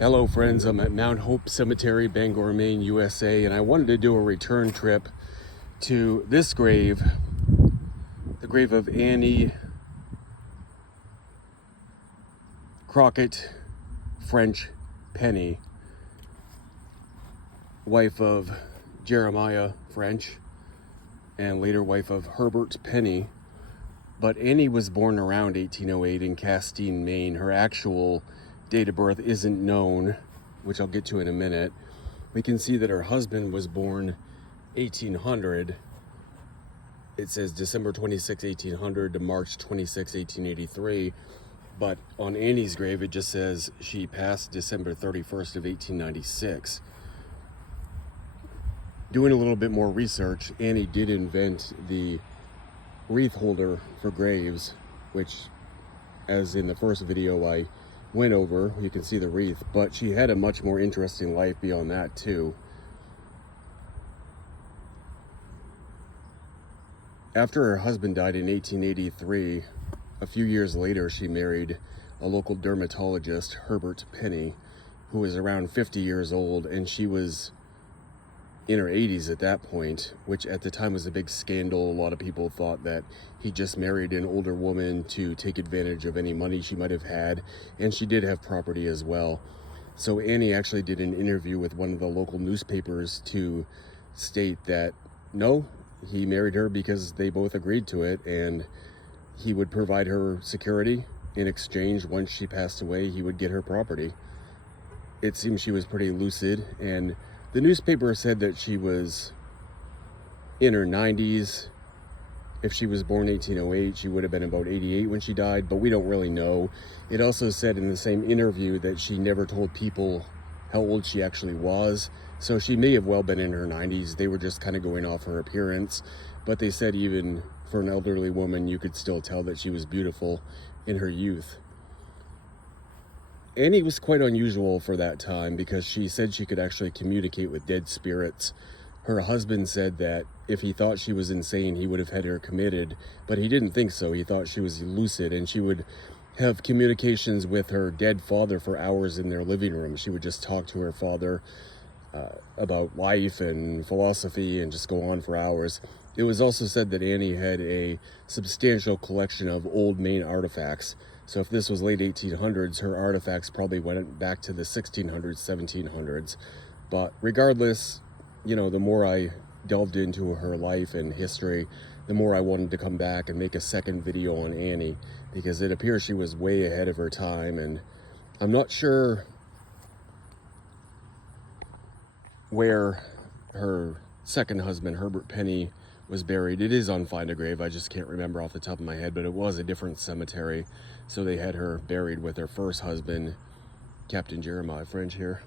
Hello friends, I'm at Mount Hope Cemetery, Bangor, Maine, USA, and I wanted to do a return trip to this grave, the grave of Annie Crockett French Penny, wife of Jeremiah French and later wife of Herbert Penny. But Annie was born around 1808 in Castine, Maine. Her actual date of birth isn't known, which I'll get to in a minute. We can see that her husband was born 1800. It says December 26, 1800 to March 26, 1883. But on Annie's grave, it just says she passed December 31st of 1896. Doing a little bit more research, Annie did invent the wreath holder for graves, which, as in the first video I went over, you can see the wreath, but she had a much more interesting life beyond that too. After her husband died in 1883, a few years later she married a local dermatologist, Herbert Penny, who was around 50 years old, and she was in her 80s at that point, which at the time was a big scandal. A lot of people thought that he just married an older woman to take advantage of any money she might have had, and she did have property as well. So Annie actually did an interview with one of the local newspapers to state that no, he married her because they both agreed to it, and he would provide her security. In exchange, once she passed away, he would get her property. It seems she was pretty lucid, and the newspaper said that she was in her 90s. If she was born 1808, she would have been about 88 when she died, but we don't really know. It also said in the same interview that she never told people how old she actually was, so she may have well been in her 90s. They were just kind of going off her appearance, but they said even for an elderly woman, you could still tell that she was beautiful in her youth. Annie was quite unusual for that time because she said she could actually communicate with dead spirits. Her husband said that if he thought she was insane, he would have had her committed, but he didn't think so. He thought she was lucid, and she would have communications with her dead father for hours in their living room. She would just talk to her father about life and philosophy and just go on for hours. It was also said that Annie had a substantial collection of old Maine artifacts. So if this was late 1800s, her artifacts probably went back to the 1600s, 1700s. But regardless, you know, the more I delved into her life and history, the more I wanted to come back and make a second video on Annie, because it appears she was way ahead of her time, and I'm not sure where her second husband, Herbert Penny, was buried. It is on Find a Grave. I just can't remember off the top of my head, but it was a different cemetery. So they had her buried with her first husband, Captain Jeremiah French here.